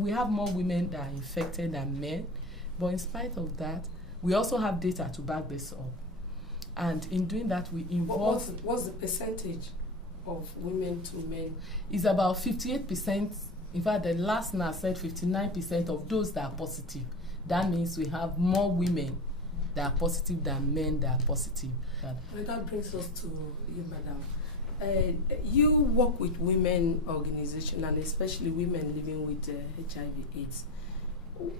We have more women that are infected than men, but in spite of that, we also have data to back this up. And in doing that, we involve... What's the percentage of women to men? It's about 58%. In fact, the last nurse said 59% of those that are positive. That means we have more women that are positive than men that are positive. Well, that brings us to you, madam. You work with women organization and especially women living with HIV/AIDS.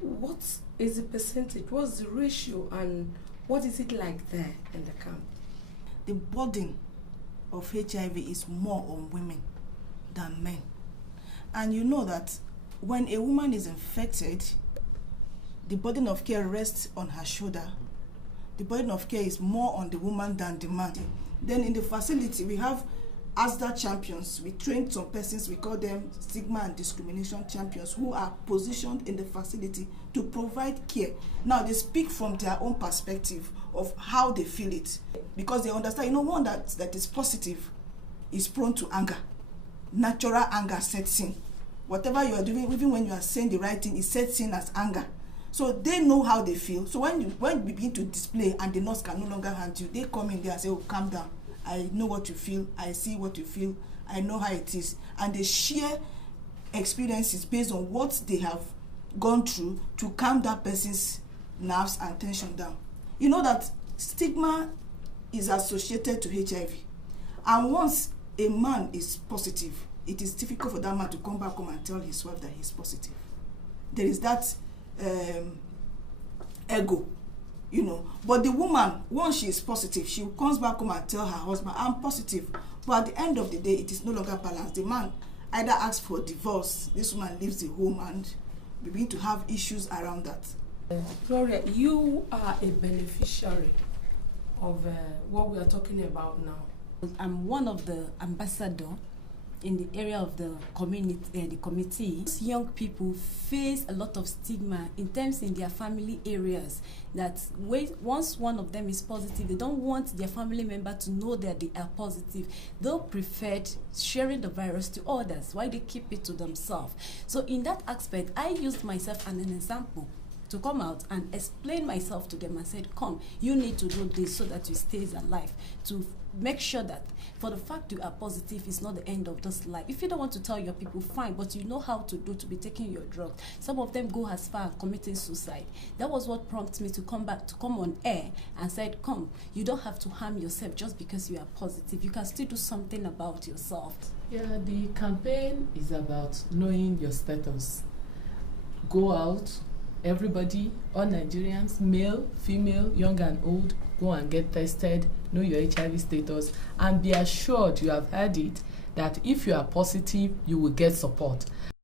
What is the percentage? What's the ratio, and what is it like there in the camp? The burden of HIV is more on women than men. And you know that when a woman is infected, the burden of care rests on her shoulder. The burden of care is more on the woman than the man. Then in the facility, we have ASDA champions. We train some persons, we call them stigma and discrimination champions, who are positioned in the facility to provide care. Now they speak from their own perspective of how they feel it, because they understand, one that is positive is prone to anger. Natural anger sets in. Whatever you are doing, even when you are saying the right thing, it sets in as anger. So they know how they feel. So when we begin to display and the nurse can no longer handle you, they come in there and say, oh, calm down. I know what you feel. I see what you feel. I know how it is. And they share experiences based on what they have gone through to calm that person's nerves and tension down. You know that stigma is associated to HIV. And once a man is positive, it is difficult for that man to come back home and tell his wife that he's positive. There is that ego, But the woman, once she is positive, she comes back home and tell her husband, I'm positive. But at the end of the day, it is no longer balanced. The man either asks for divorce, this woman leaves the home, and we begin to have issues around that. Gloria, you are a beneficiary of what we are talking about now. I'm one of the ambassadors in the area of the committee. Young people face a lot of stigma in their family areas, that once one of them is positive, they don't want their family member to know that they are positive. They'll prefer sharing the virus to others while they keep it to themselves. So in that aspect, I used myself as an example to come out and explain myself to them and said, come, you need to do this so that you stay alive, to make sure that for the fact you are positive is not the end of this life. If you don't want to tell your people, fine, but you know how to do to be taking your drugs. Some of them go as far as committing suicide. That was what prompted me to come on air and said, come, you don't have to harm yourself just because you are positive. You can still do something about yourself. Yeah, the campaign is about knowing your status. Go out, everybody, all Nigerians, male, female, young and old, go and get tested, know your HIV status, and be assured, you have heard it, that if you are positive, you will get support.